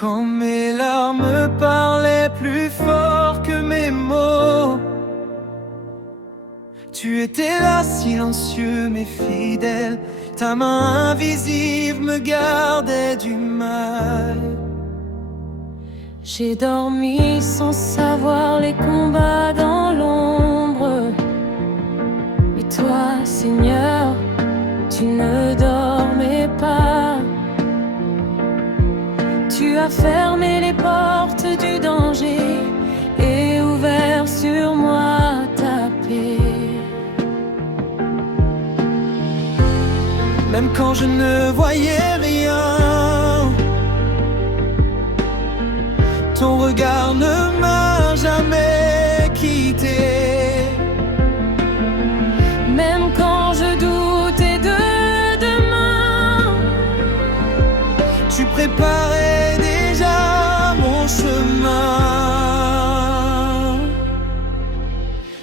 Quand mes larmes parlaient plus fort que mes mots, tu étais là, silencieux mais fidèle. Ta main invisible me gardait du mal. J'ai dormi sans savoir les combats dans l'ombre. Mais toi, Seigneur, tu ne dormais pas. Tu as fermé les portes du danger et ouvert sur moi ta paix. Même quand je ne voyais rien, ton regard ne m'a jamais quitté. Même quand je doutais de demain, tu préparais déjà mon chemin.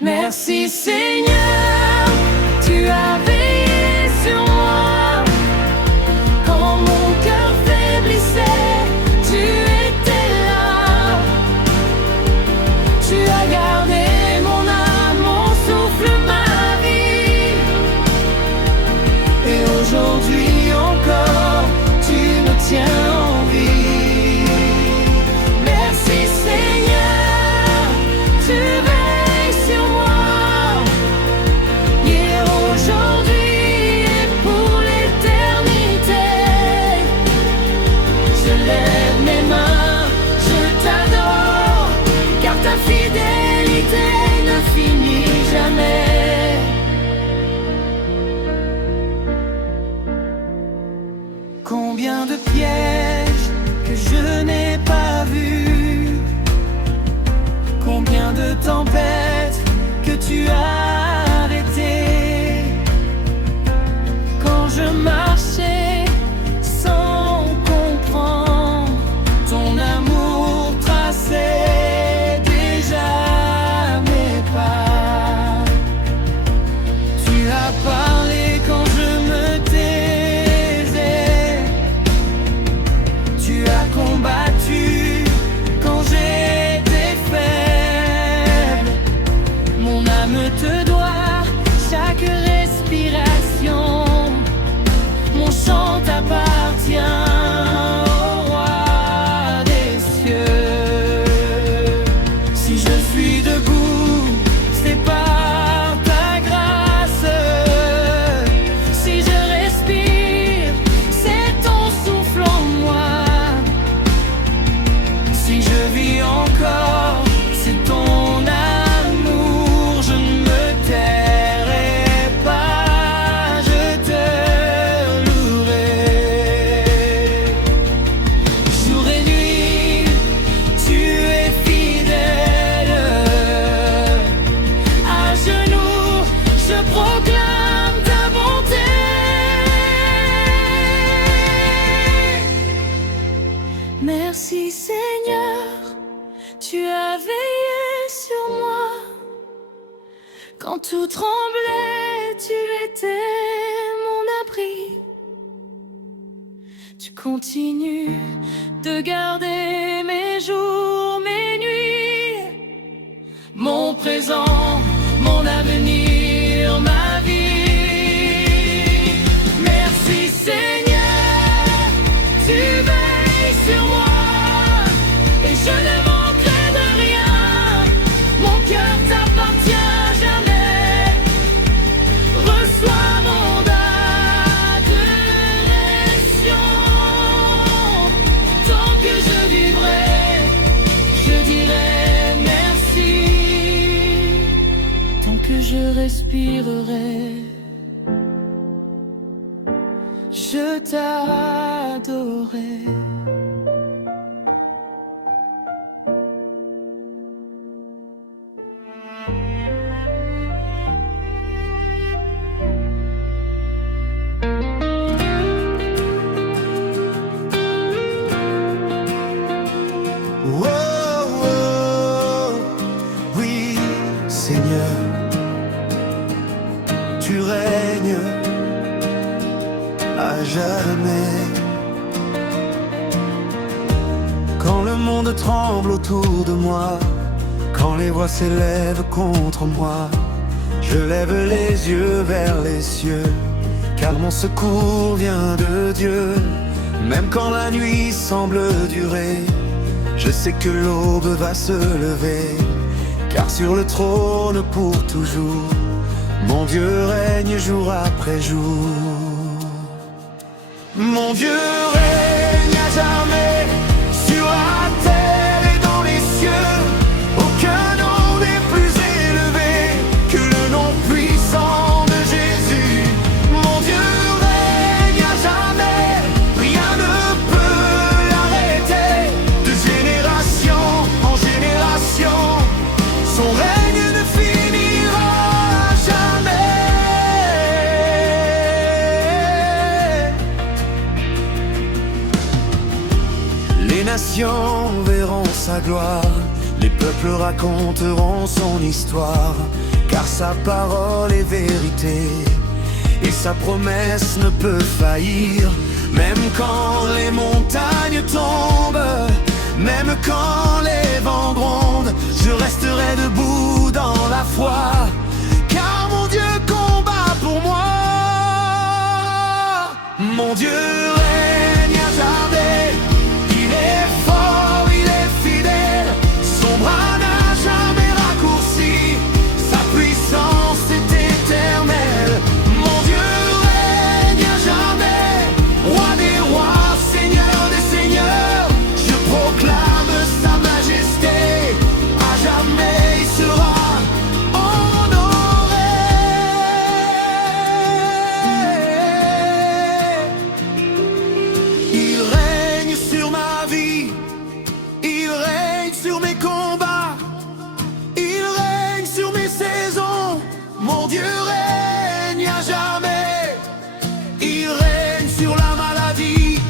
Merci Seigneur, tu as veillé sur moi. Quand mon cœur faiblissait, tu étais là. Tu as gardé mon âme, mon souffle, ma vie. Et aujourd'hui encore, tu me tiens en vie. Merci Seigneur, tu veilles sur moi. Hier, aujourd'hui et pour l'éternité. Je lève mes mains, je t'adore, car ta fidélité ne finit jamais. Combien de pièges que je n'ai pas vus, combien de tempêtes que tu as arrêtées. Quand je marchais sans comprendre, ton amour traçait déjà mes pas. Tu as parlé quand je me taisais, tu as combattu quand j'étais faible. Mon âme te doit chaque respiration, mon chant t'appartient, ô roi des cieux. Si je suis debout, c'est par ta grâce. Si je respire, c'est ton souffle en moi. Si je vis encore, c'est ton amour. Je ne me tairai pas, je te louerai. Jour et nuit, tu es fidèle. À genoux, je proclame ta bonté. Merci Seigneur, tu as veillé sur moi. Quand tout tremblait, tu étais mon abri. Tu continues de garder mes jours, mes nuits, mon présent, mon avenir, ma vie. Merci Seigneur, tu veilles sur moi et je ne manquerai de rien. Mon cœur t'appartient jamais. Reçois mon adoration. Tant que je vivrai, je dirai merci. Tant que je respirerai, Je t'adorerai. Oh, oh, oui, Seigneur, tu règnes à jamais. le monde tremble autour de moi. Quand les voix s'élèvent contre moi, je lève les yeux vers les cieux, car mon secours vient de Dieu. Même quand la nuit semble durer, je sais que l'aube va se lever, car sur le trône pour toujours, mon Dieu règne jour après jour. Mon Dieu règne à jamais sur la terre et dans les cieux. Aucun nom n'est plus élevé que le nom puissant de Jésus. Mon Dieu règne à jamais, rien ne peut l'arrêter. De génération en génération, son règne ne finira jamais. Les nations verront sa gloire, les peuples raconteront son histoire, car sa parole est vérité et sa promesse ne peut faillir. Même quand les montagnes tombent, même quand les vents grondent, je resterai debout dans la foi, car mon Dieu combat pour moi. Mon Dieu règne à jamais, il est fort, il est fidèle, son bras n'a jamais raccourci, sa puissance est éternelle. Mon Dieu règne à jamais, roi des rois, seigneur des seigneurs, je proclame sa majesté, à jamais il sera honoré. Il règne sur ma vie, il règne sur mes combats, il règne sur mes saisons. Mon Dieu règne à jamais, il règne sur la maladie,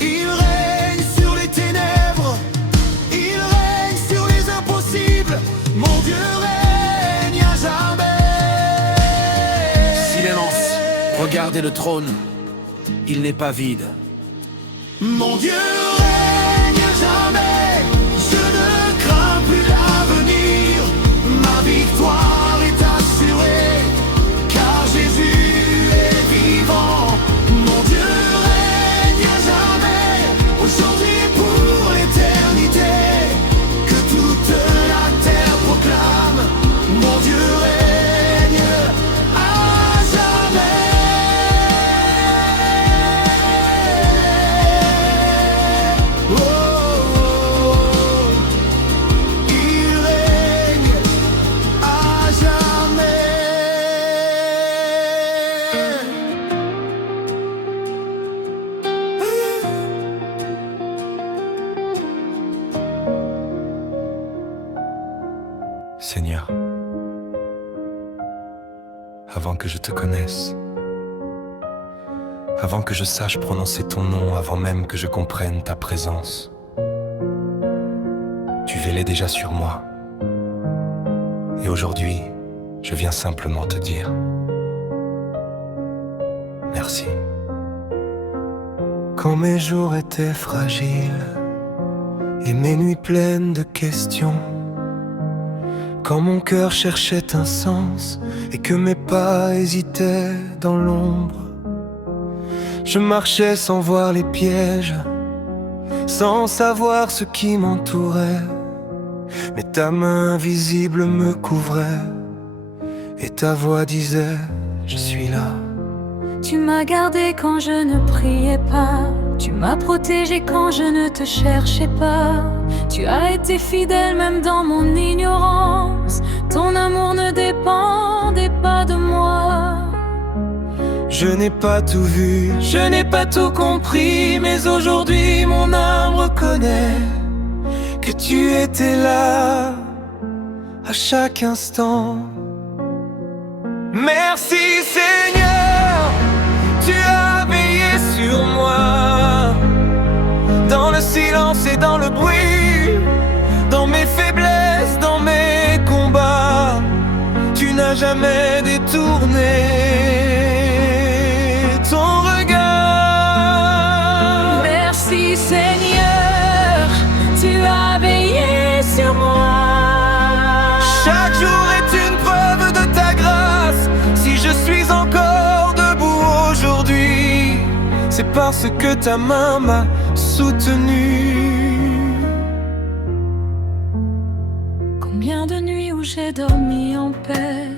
il règne sur les ténèbres, il règne sur les impossibles. Mon Dieu règne à jamais. Silence, regardez le trône, il n'est pas vide. Mon Dieu règne à jamais, je ne crains plus l'avenir, ma victoire est assurée, car Jésus est vivant. Mon Dieu règne à jamais, aujourd'hui et pour l'éternité, que toute la terre proclame, mon Dieu règne à jamais. Oh, oh, oh. Il règne à jamais. Seigneur, avant que je te connaisse, avant que je sache prononcer ton nom, avant même que je comprenne ta présence, tu vélais déjà sur moi. Et aujourd'hui, je viens simplement te dire merci. Quand mes jours étaient fragiles et mes nuits pleines de questions, quand mon cœur cherchait un sens et que mes pas hésitaient dans l'ombre, je marchais sans voir les pièges, sans savoir ce qui m'entourait, mais ta main invisible me couvrait et ta voix disait: je suis là. Tu m'as gardé quand je ne priais pas, tu m'as protégé quand je ne te cherchais pas. Tu as été fidèle même dans mon ignorance, ton amour ne dépendait pas de moi. Je n'ai pas tout vu, je n'ai pas tout compris, mais aujourd'hui mon âme reconnaît que tu étais là à chaque instant. Merci Seigneur, tu as veillé sur moi, dans le silence et dans le bruit, dans mes faiblesses, dans mes combats, tu n'as jamais détourné ton regard. Merci Seigneur, sur moi. Chaque jour est une preuve de ta grâce. Si je suis encore debout aujourd'hui, c'est parce que ta main m'a soutenu. Combien de nuits où j'ai dormi en paix,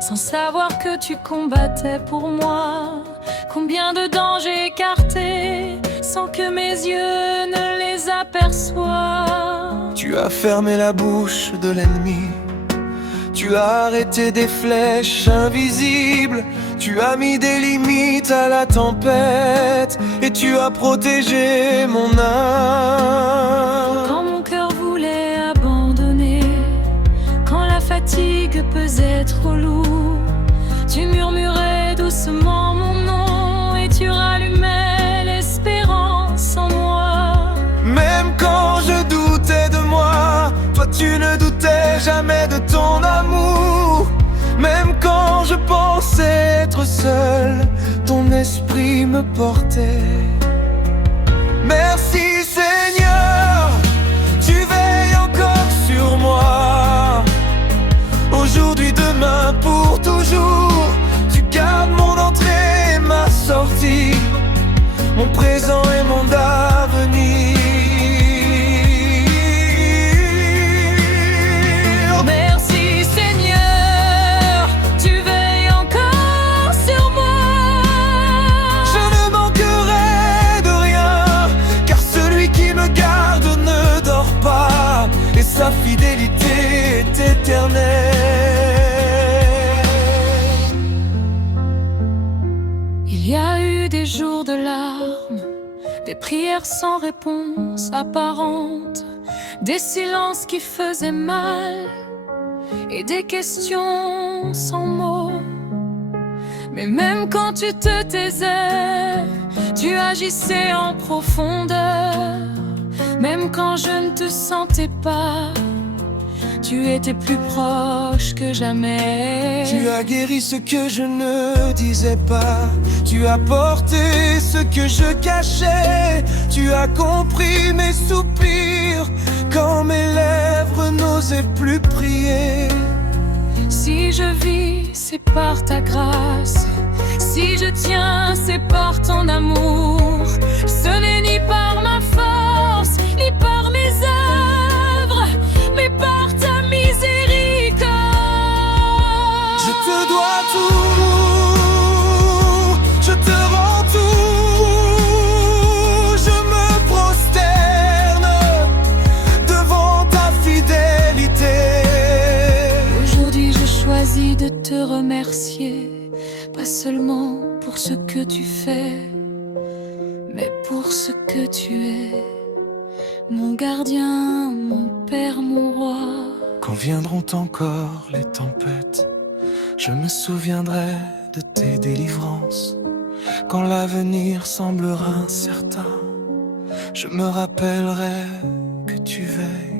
sans savoir que tu combattais pour moi. Combien de dangers écartés, sans que mes yeux ne les aperçoivent. Tu as fermé la bouche de l'ennemi, tu as arrêté des flèches invisibles, tu as mis des limites à la tempête, et tu as protégé mon âme. Quand mon cœur voulait abandonner, quand la fatigue pesait trop lourd, tu murmurais doucement mon nom et tu rallumais l'espérance en moi. Même quand je doutais de moi, toi tu ne doutais jamais de ton amour. Même quand je pensais être seul, ton esprit me portait. Merci Seigneur, tu veilles encore sur moi. Aujourd'hui, demain, pour toujours, tu gardes mon entrée et ma sortie, mon présent et mon avenir. Merci Seigneur, tu veilles encore sur moi. Je ne manquerai de rien, car celui qui me garde ne dort pas, et sa fidélité est éternelle. Il y a eu des jours de larmes, des prières sans réponse apparente, des silences qui faisaient mal et des questions sans mots. Mais même quand tu te taisais, tu agissais en profondeur. Même quand je ne te sentais pas, tu étais plus proche que jamais. Tu as guéri ce que je ne disais pas, tu as porté ce que je cachais, tu as compris mes soupirs quand mes lèvres n'osaient plus prier. Si je vis, c'est par ta grâce. Si je tiens, c'est par ton amour. Ce n'est ni par ma force, ni par mes œuvres, mais par ta miséricorde. Je te dois tout, je te rends tout, je me prosterne devant ta fidélité. Aujourd'hui, je choisis de te remercier, pas seulement pour ce que tu fais, mais pour ce que tu es. Mon gardien, mon père, mon roi. Quand viendront encore les tempêtes, je me souviendrai de tes délivrances. Quand l'avenir semblera incertain, je me rappellerai que tu veilles.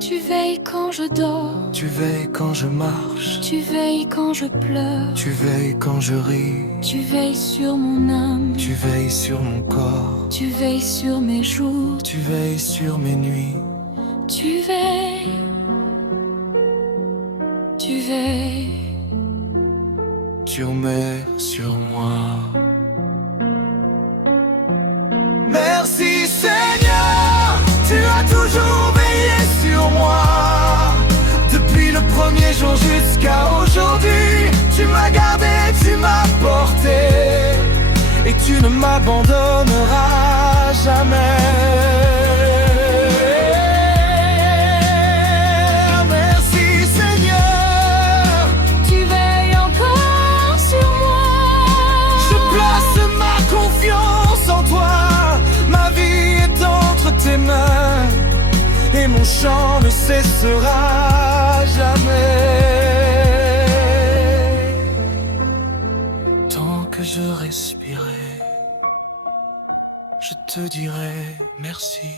Tu veilles quand je dors, Tu veilles quand je marche, tu veilles quand je pleure, tu veilles quand je ris, tu veilles sur mon âme, tu veilles sur mon corps, tu veilles sur mes jours, tu veilles sur mes nuits. tu veilles, tu veilles. Tu remets sur moi. Merci Seigneur, tu as toujours veillé sur moi. Depuis le premier jour jusqu'à aujourd'hui, tu m'as gardé, tu m'as porté, et tu ne m'abandonneras jamais. Merci Seigneur, Tu veilles encore sur moi. je place ma confiance en toi. Ma vie est entre tes mains, et mon chant ne cessera jamais. Tant que je respirerai, je te dirai merci.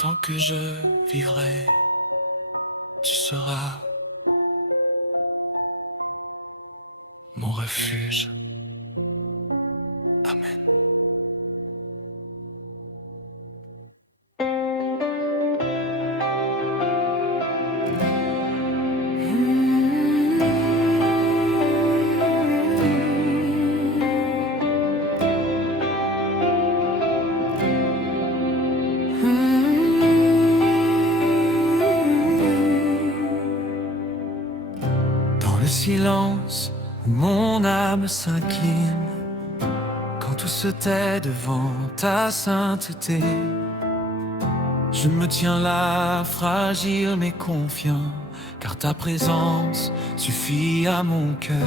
Tant que je vivrai, tu seras mon refuge. Amen. Mon âme s'incline quand tout se tait devant ta sainteté. Je me tiens là, fragile mais confiant, car ta présence suffit à mon cœur.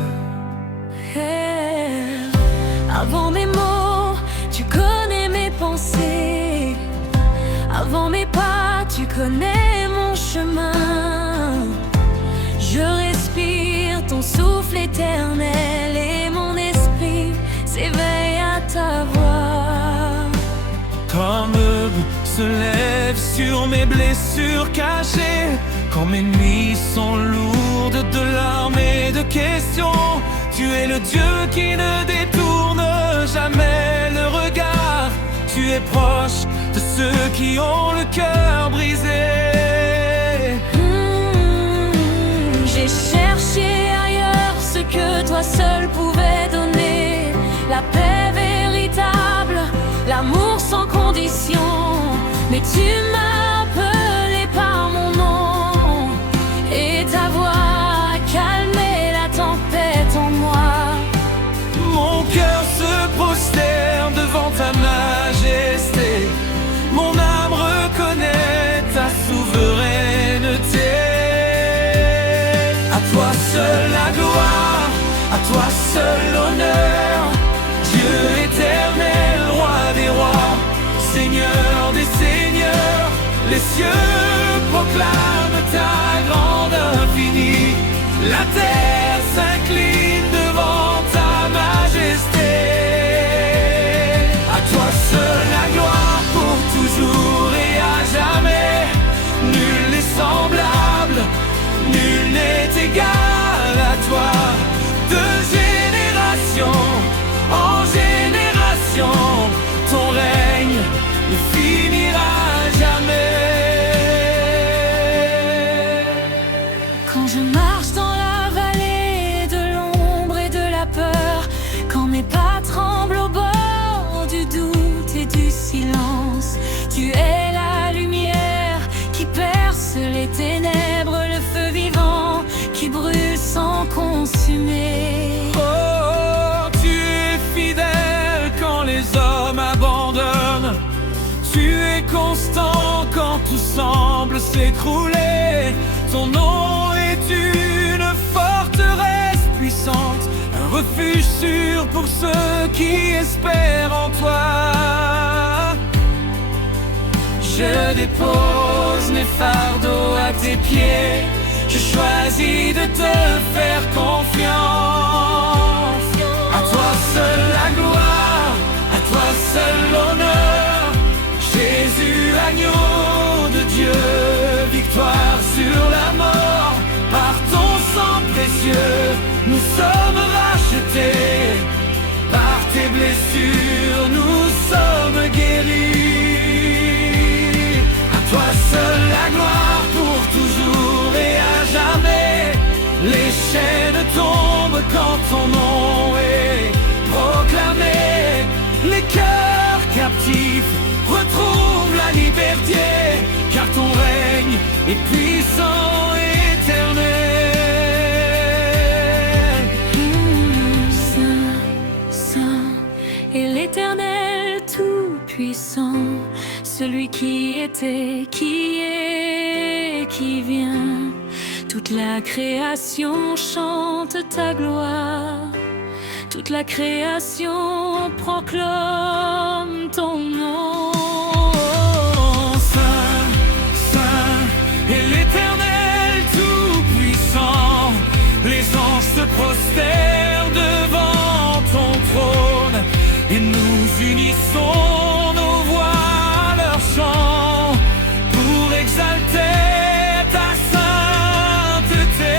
Avant mes mots, tu connais mes pensées. Avant mes pas, tu connais mon chemin. Je respire ton souffle éternel et mon esprit s'éveille à ta voix. Comme se lève sur mes blessures cachées, quand mes nuits sont lourdes de larmes et de questions. Tu es le Dieu qui ne détourne jamais le regard. Tu es proche de ceux qui ont le cœur brisé. J'ai cherché ailleurs ce que toi seul pouvais donner. La paix véritable, l'amour sans condition. Mais tu m'as appelé par mon nom, et ta voix a calmé la tempête en moi. Mon cœur se prosterne devant ta majesté. Mon âme reconnaît ta souveraineté. À toi seul la gloire, à toi seul l'honneur. Dieu éternel, roi des rois, Seigneur des seigneurs. Les cieux proclament ta grande infinie. La terre s'incline devant ta majesté. À toi seul la gloire pour toujours et à jamais. Nul n'est semblable, nul n'est égal à toi. De génération en génération, ton règne ne finira jamais. Quand je marche dans la vallée de l'ombre et de la peur, quand mes pas tremblent au bord du doute et du silence, tu es la lumière qui perce les ténèbres, le feu vivant qui brûle sans consumer. Oh, tu es fidèle quand les hommes abandonnent. Tu es constant quand tout semble s'écrouler. Ton nom est une forteresse puissante, un refuge sûr pour ceux qui espèrent en toi. Je dépose mes fardeaux à tes pieds. Je choisis de te faire confiance. À toi seul la gloire, à toi seul l'honneur. Jésus, agneau de Dieu, victoire sur la mort. Par ton sang précieux, nous sommes rachetés. Par tes blessures, nous sommes guéris. À toi seul la gloire pour toujours et à jamais. Les chaînes tombent quand ton nom est proclamé. Les cœurs captifs retrouvent la liberté, car ton règne est puissant et éternel. Saint, Saint est l'Éternel tout-puissant, celui qui était, qui est, qui vient. Toute la création chante ta gloire. Toute la création proclame ton nom. Saint, Saint est l'Éternel tout-puissant. Les anges se prosternent devant ton trône, et nous unissons nos voix à leur chant pour exalter ta sainteté.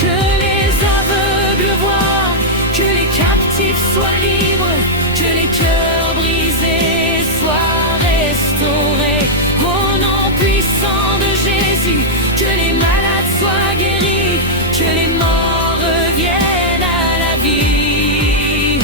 Que les aveugles voient, que les captifs soient libres, que les cœurs brisés soient restaurés. Au nom puissant de Jésus, que les malades soient guéris, que les morts reviennent à la vie.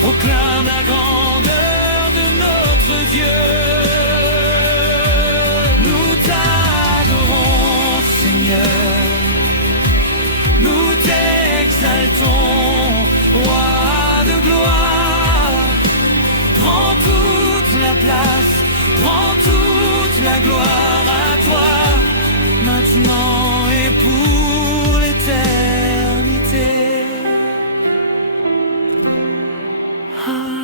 proclame la grandeur de notre Dieu. Nous t'adorons, Seigneur, nous t'exaltons, Roi de gloire. Prends toute la place, prends toute la gloire à toi, maintenant et pour l'éternité. Ah.